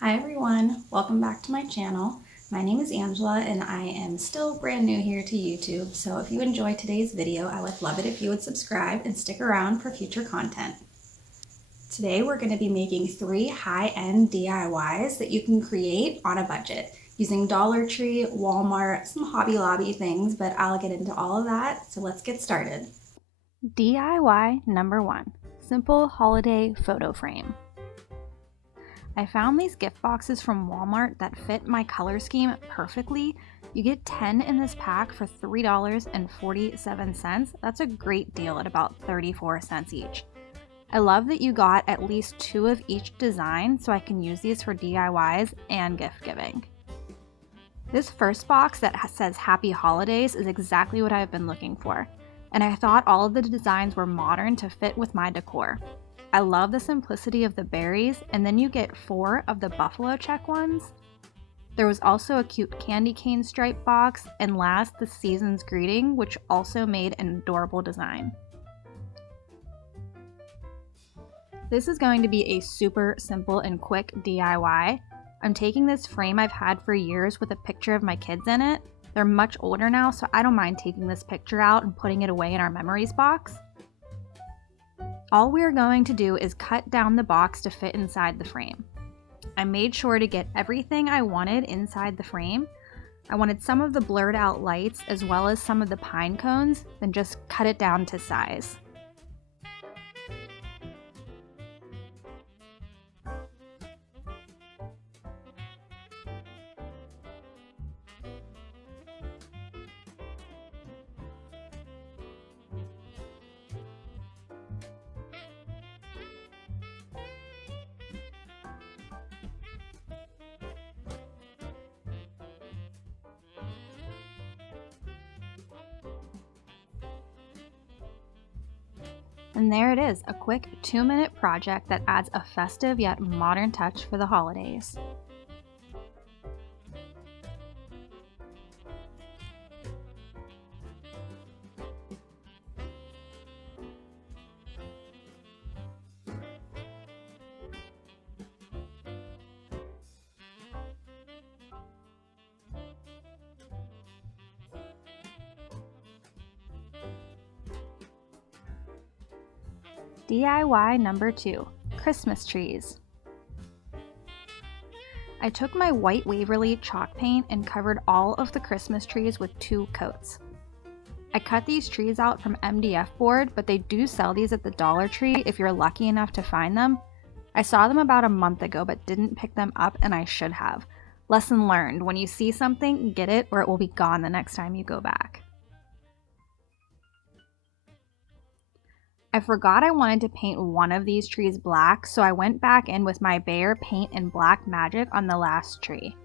Hi everyone, welcome back to my channel. My name is Angela and I am still brand new here to YouTube, so if you enjoyed today's video, I would love it if you would subscribe and stick around for future content. Today we're going to be making 3 high-end DIYs that you can create on a budget using Dollar Tree, Walmart, some Hobby Lobby things, but I'll get into all of that, so let's get started. DIY number 1, simple holiday photo frame. I found these gift boxes from Walmart that fit my color scheme perfectly. You get 10 in this pack for $3.47. That's a great deal at about 34 cents each. I love that you got at least 2 of each design so I can use these for DIYs and gift giving. This first box that says Happy Holidays is exactly what I've been looking for, and I thought all of the designs were modern to fit with my decor. I love the simplicity of the berries, and then you get 4 of the buffalo check ones. There was also a cute candy cane stripe box, and last, the season's greeting, which also made an adorable design. This is going to be a super simple and quick DIY. I'm taking this frame I've had for years with a picture of my kids in it. They're much older now, so I don't mind taking this picture out and putting it away in our memories box. All we're going to do is cut down the box to fit inside the frame. I made sure to get everything I wanted inside the frame. I wanted some of the blurred out lights as well as some of the pine cones, then just cut it down to size. And there it is, a quick 2-minute project that adds a festive yet modern touch for the holidays. DIY number 2, Christmas trees. I took my white Waverly chalk paint and covered all of the Christmas trees with 2 coats. I cut these trees out from MDF board, but they do sell these at the Dollar Tree if you're lucky enough to find them. I saw them about a month ago but didn't pick them up, and I should have. Lesson learned, when you see something, get it or it will be gone the next time you go back. I forgot I wanted to paint one of these trees black, so I went back in with my Behr paint and black magic on the last tree.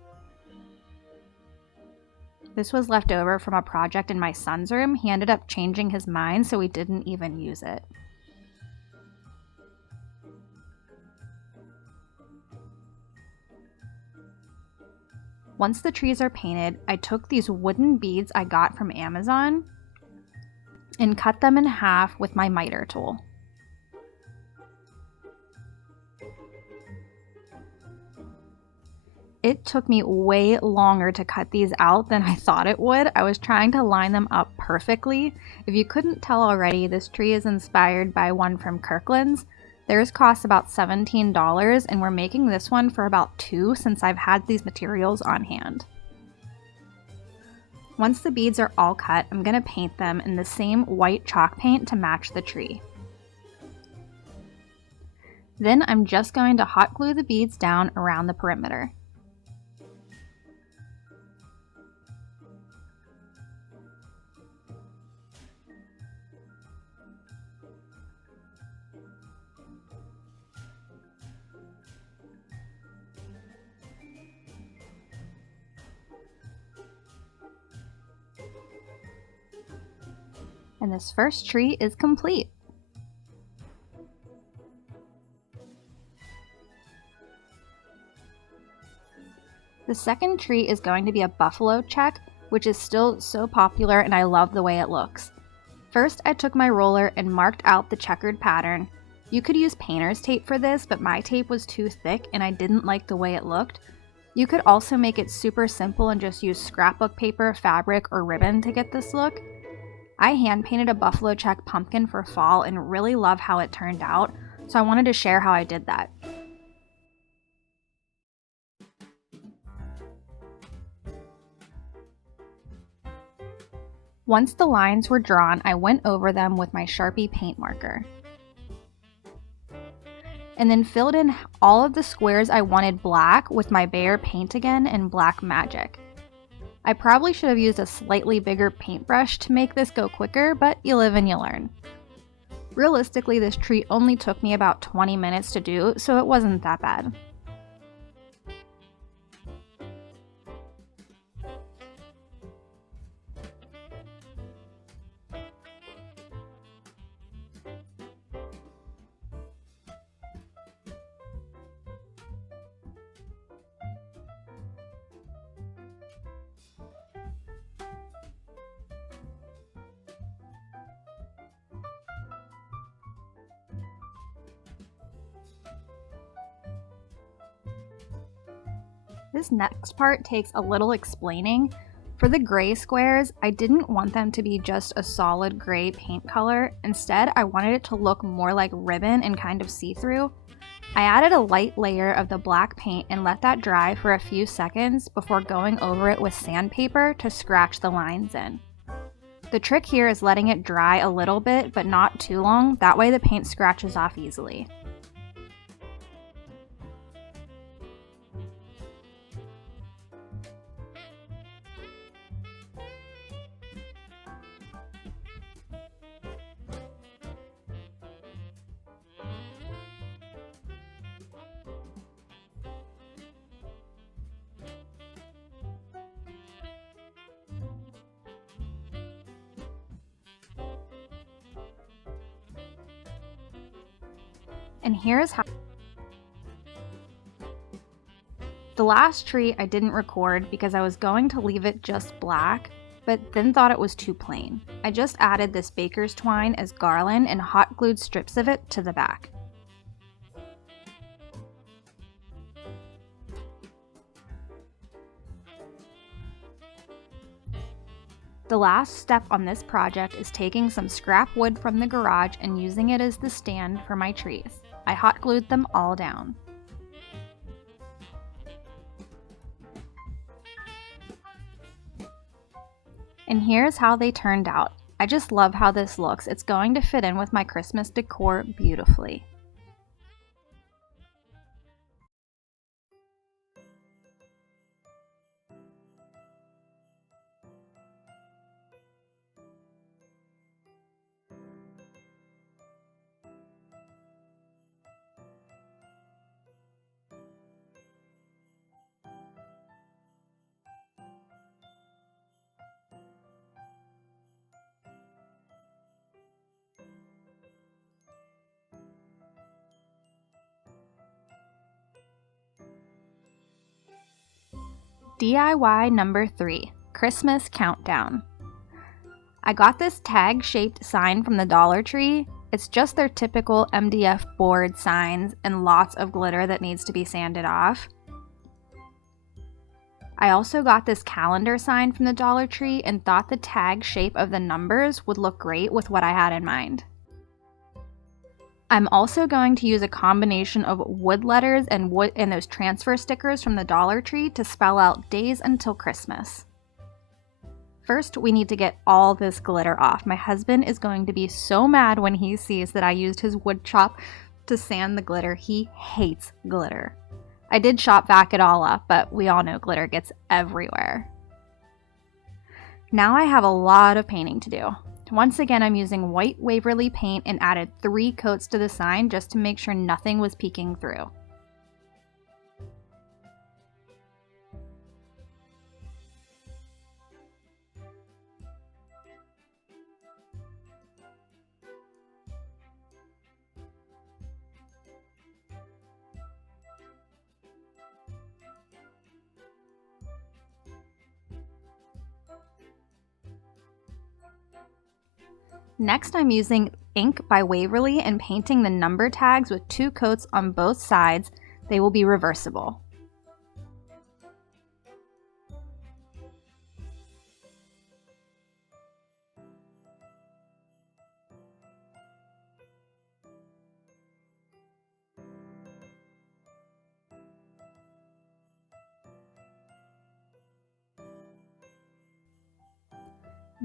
This was left over from a project in my son's room. He ended up changing his mind, so we didn't even use it. Once the trees are painted, I took these wooden beads I got from Amazon and cut them in half with my miter tool. It took me way longer to cut these out than I thought it would. I was trying to line them up perfectly. If you couldn't tell already, this tree is inspired by one from Kirkland's. Theirs costs about $17, and we're making this one for about $2 since I've had these materials on hand. Once the beads are all cut, I'm going to paint them in the same white chalk paint to match the tree. Then I'm just going to hot glue the beads down around the perimeter. And this first tree is complete. The second tree is going to be a buffalo check, which is still so popular and I love the way it looks. First, I took my roller and marked out the checkered pattern. You could use painter's tape for this, but my tape was too thick and I didn't like the way it looked. You could also make it super simple and just use scrapbook paper, fabric, or ribbon to get this look. I hand painted a buffalo check pumpkin for fall and really love how it turned out, so I wanted to share how I did that. Once the lines were drawn, I went over them with my Sharpie paint marker, and then filled in all of the squares I wanted black with my Behr paint again in Black Magic. I probably should have used a slightly bigger paintbrush to make this go quicker, but you live and you learn. Realistically, this tree only took me about 20 minutes to do, so it wasn't that bad. This next part takes a little explaining. For the gray squares, I didn't want them to be just a solid gray paint color. Instead, I wanted it to look more like ribbon and kind of see-through. I added a light layer of the black paint and let that dry for a few seconds before going over it with sandpaper to scratch the lines in. The trick here is letting it dry a little bit, but not too long, that way the paint scratches off easily. And here's how. The last tree I didn't record because I was going to leave it just black, but then thought it was too plain. I just added this baker's twine as garland and hot glued strips of it to the back. The last step on this project is taking some scrap wood from the garage and using it as the stand for my trees. I hot glued them all down. And here's how they turned out. I just love how this looks. It's going to fit in with my Christmas decor beautifully. DIY number 3, Christmas Countdown. I got this tag-shaped sign from the Dollar Tree. It's just their typical MDF board signs and lots of glitter that needs to be sanded off. I also got this calendar sign from the Dollar Tree and thought the tag shape of the numbers would look great with what I had in mind. I'm also going to use a combination of wood letters and those transfer stickers from the Dollar Tree to spell out days until Christmas. First, we need to get all this glitter off. My husband is going to be so mad when he sees that I used his wood chop to sand the glitter. He hates glitter. I did shop vac it all up, but we all know glitter gets everywhere. Now I have a lot of painting to do. Once again, I'm using white Waverly paint and added 3 coats to the sign just to make sure nothing was peeking through. Next, I'm using ink by Waverly and painting the number tags with 2 coats on both sides. They will be reversible.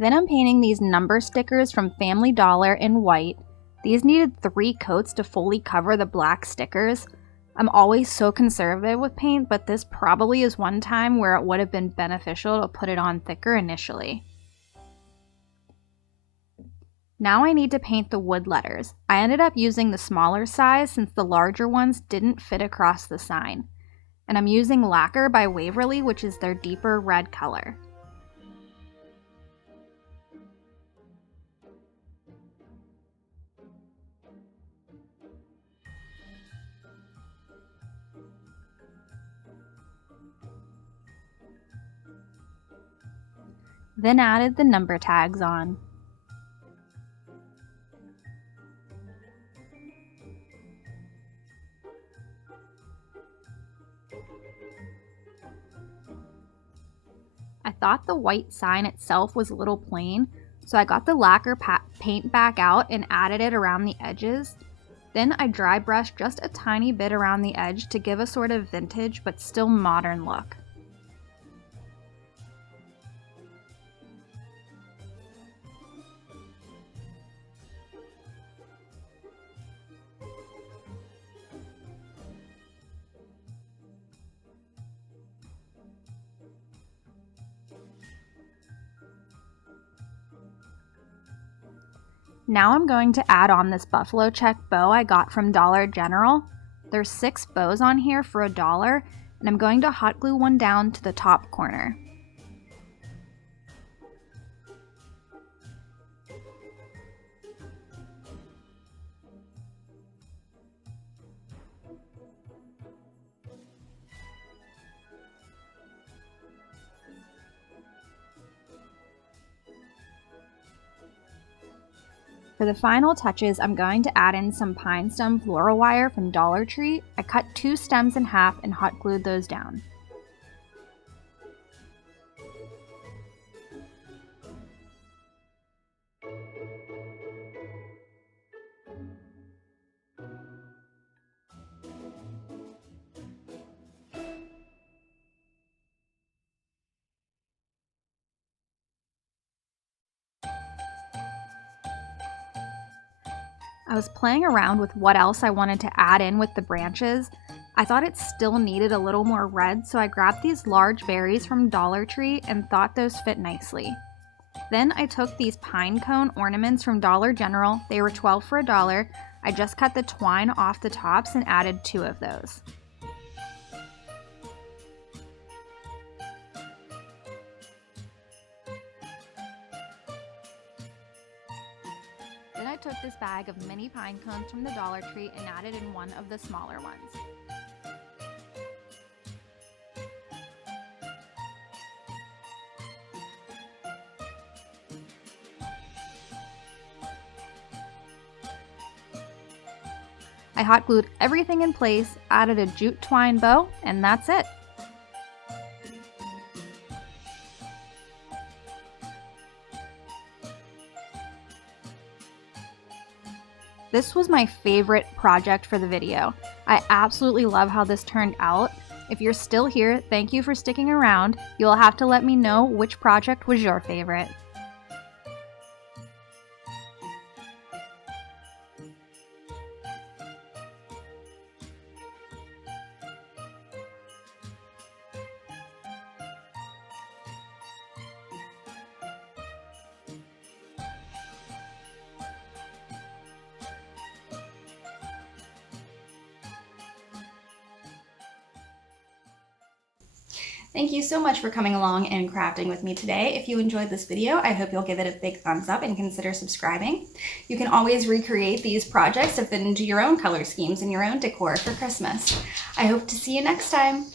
Then I'm painting these number stickers from Family Dollar in white. These needed 3 coats to fully cover the black stickers. I'm always so conservative with paint, but this probably is one time where it would have been beneficial to put it on thicker initially. Now I need to paint the wood letters. I ended up using the smaller size since the larger ones didn't fit across the sign. And I'm using Lacquer by Waverly, which is their deeper red color. Then added the number tags on. I thought the white sign itself was a little plain, so I got the lacquer paint back out and added it around the edges. Then I dry brushed just a tiny bit around the edge to give a sort of vintage but still modern look. Now I'm going to add on this buffalo check bow I got from Dollar General. There's 6 bows on here for $1, and I'm going to hot glue one down to the top corner. For the final touches, I'm going to add in some pine stem floral wire from Dollar Tree. I cut 2 stems in half and hot glued those down. I was playing around with what else I wanted to add in with the branches. I thought it still needed a little more red, so I grabbed these large berries from Dollar Tree and thought those fit nicely. Then I took these pine cone ornaments from Dollar General. They were 12 for $1. I just cut the twine off the tops and added 2 of those. Then I took this bag of mini pine cones from the Dollar Tree and added in one of the smaller ones. I hot glued everything in place, added a jute twine bow, and that's it. This was my favorite project for the video. I absolutely love how this turned out. If you're still here, thank you for sticking around. You'll have to let me know which project was your favorite. Thank you so much for coming along and crafting with me today. If you enjoyed this video, I hope you'll give it a big thumbs up and consider subscribing. You can always recreate these projects to fit into your own color schemes and your own decor for Christmas. I hope to see you next time.